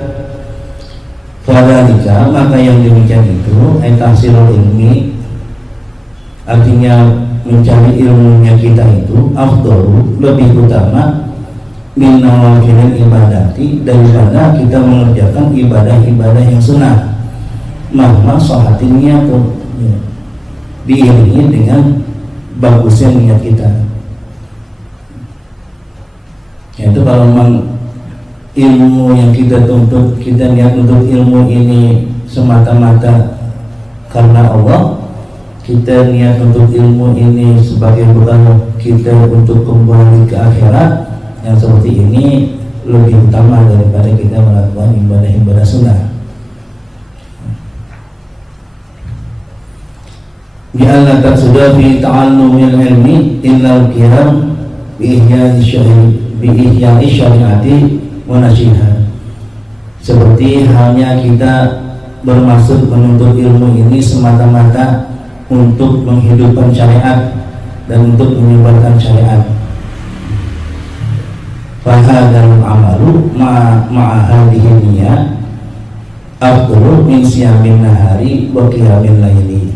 Fadhalika, maka yang demikian itu tahsilul ilmi, artinya mencari ilmunya kita itu afdalu, lebih utama min nawafilil ibadati, daripada kita mengerjakan ibadah-ibadah yang sunnah. mahma sohatin niatun, ya. Diiringi dengan bagusnya niat kita. Itu kalau memang ilmu yang kita tuntut, kita niat untuk ilmu ini semata-mata karena Allah, kita niat untuk ilmu ini sebagai bekal kita untuk kembali ke akhirat, yang seperti ini lebih utama daripada kita melakukan ibadah-ibadah sunnah. Bi'anna sudah fi ta'allumil ilmi illal kiram bi'ihya'i syari'ati wa nasihat. Seperti halnya kita bermaksud menuntut ilmu ini semata-mata untuk menghidupkan syariat dan untuk menyebarkan syariat. Fahadal amalu ma'a hadhihi niyat afdalu min siyamin nahari wa qiyamil laili.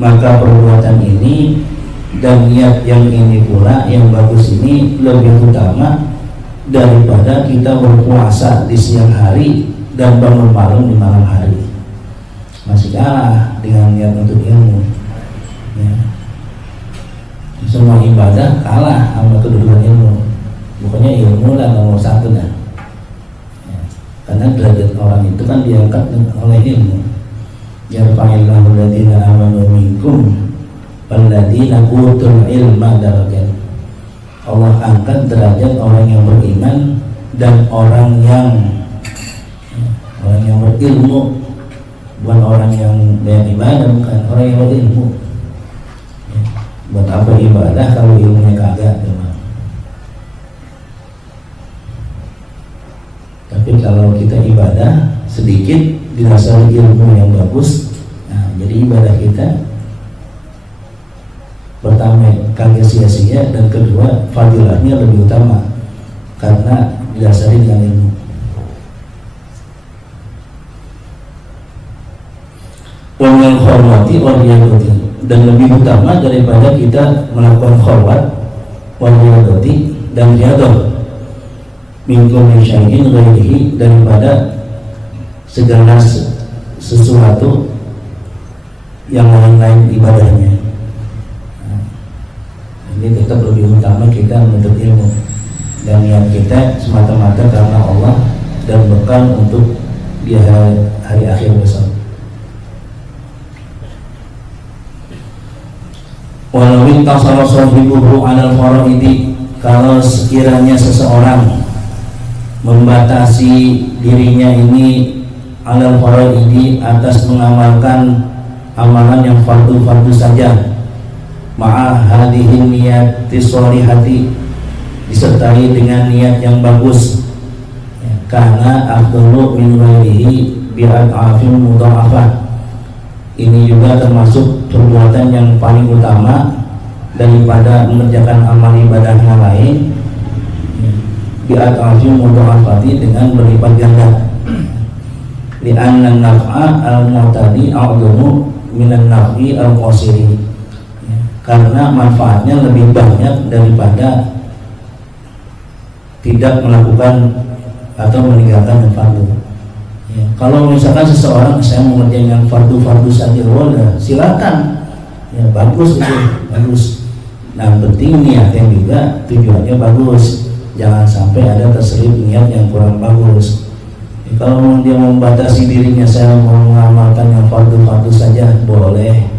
Maka perbuatan ini dan niat yang ini pula yang bagus ini lebih utama daripada kita berpuasa di siang hari dan bangun malam di malam hari. Masih kalah dengan niat untuk ilmu, ya. Semua ibadah kalah sama kedudukan ilmu. Bukannya ilmu lah nomor satu dah, ya. Karena derajat orang itu kan diangkat oleh ilmu. Yarfa'illahu alladziina aamanu minkum walladziina utul ilma darajat. Allah angkat derajat orang yang beriman dan orang yang berilmu, bukan orang yang banyak ibadah, bukan orang yang berilmu. Ya. Buat apa ibadah kalau ilmunya kagak? Tapi kalau kita ibadah sedikit didasari ilmu yang bagus, nah, jadi ibadah kita pertama kagak sia-sia, dan kedua fadilahnya lebih utama karena didasari dengan ilmu. Wal khawati wal riyadati, dan lebih utama daripada kita melakukan khawat wal riyadati dan riyadah minkum syai'in ghairihi, daripada segala sesuatu yang lain-lain ibadahnya. Nah, ini tetap lebih utama kita menuntut ilmu dan niat kita semata-mata karena Allah dan bekal untuk di hari akhir besok. Walau intasara sahibuhu 'alal faraidi, kalau sekiranya seseorang membatasi dirinya ini alal faraidi, atas mengamalkan amalan yang fardu-fardu saja, ma'a hadhihi niyati sholihati, disertai dengan niat yang bagus, ya, karena afdalu min ghairihi bi'ad'afin mudha'afah. Ini juga termasuk perbuatan yang paling utama daripada mengerjakan amal ibadah yang lain, bi'ad'afin mudha'afati, dengan berlipat ganda. Li'anna naf'a al-mu'tadi a'dhamu minan naf'i al-qasiri, karena manfaatnya lebih banyak daripada tidak melakukan atau meninggalkan yang fardu. Ya, kalau misalkan seseorang, saya mengerjakan yang fardu-fardu saja, boleh, silakan, ya, bagus itu, bagus. Nah, penting niatnya juga, tujuannya bagus, jangan sampai ada terselip niat yang kurang bagus. Kalau dia membatasi dirinya, saya mau mengamalkan yang fardu-fardu saja, boleh,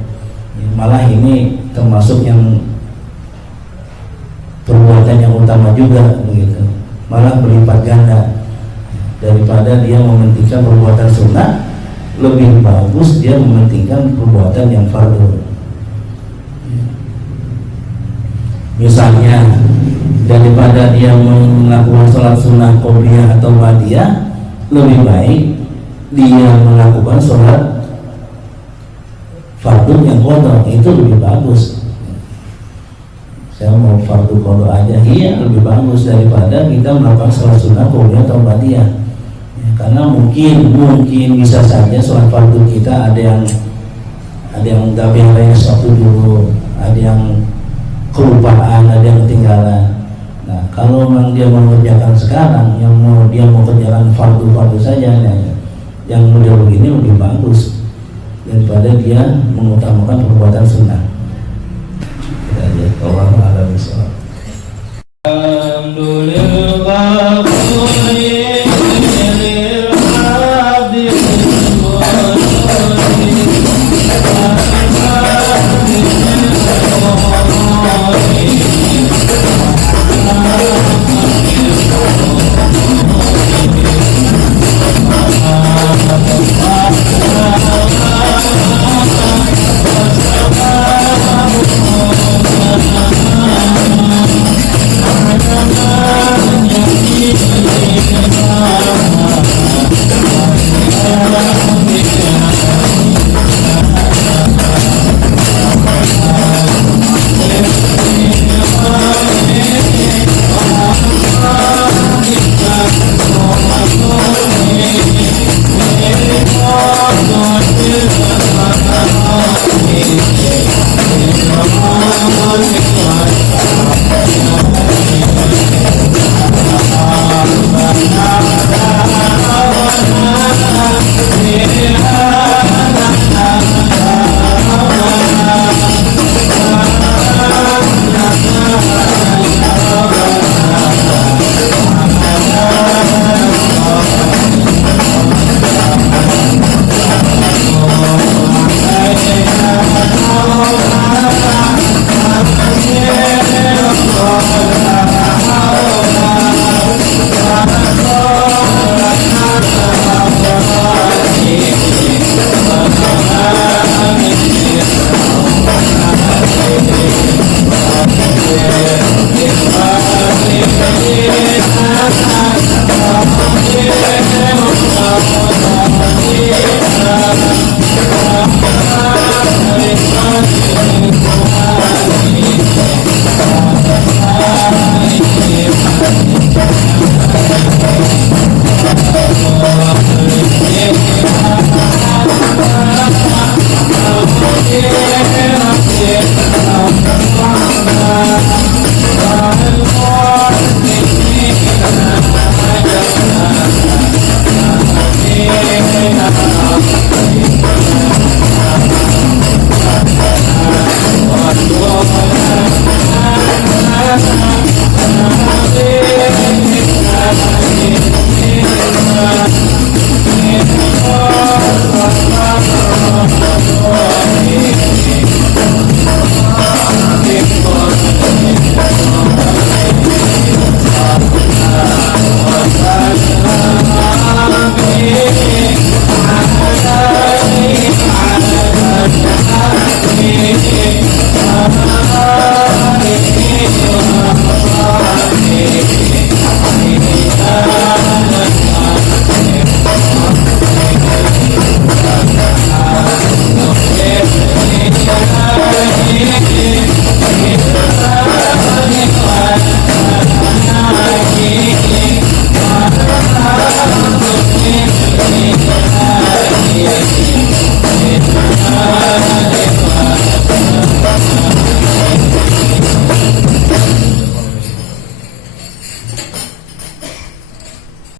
ya, malah ini termasuk yang perbuatan yang utama juga, begitu, malah berlipat ganda daripada dia mementingkan perbuatan sunnah. Lebih bagus dia mementingkan perbuatan yang fardu. Misalnya, daripada dia melakukan sholat sunnah qobliyah atau ba'diyah, lebih baik dia melakukan sholat fardu yang qadha, itu lebih bagus. Saya mau fardu qadha aja, iya, lebih bagus daripada kita melakukan sholat sunnah qobliyah atau ba'diyah, ya, karena mungkin bisa saja sholat fardu kita ada yang nggak beres waktu dulu, ada yang kelupaan, ada yang ketinggalan. Nah, kalau memang dia mau mengerjakan sekarang, dia mau kerjakan fardu saja, ya, yang model begini lebih bagus. ada dia mengutamakan perbuatan sunnah.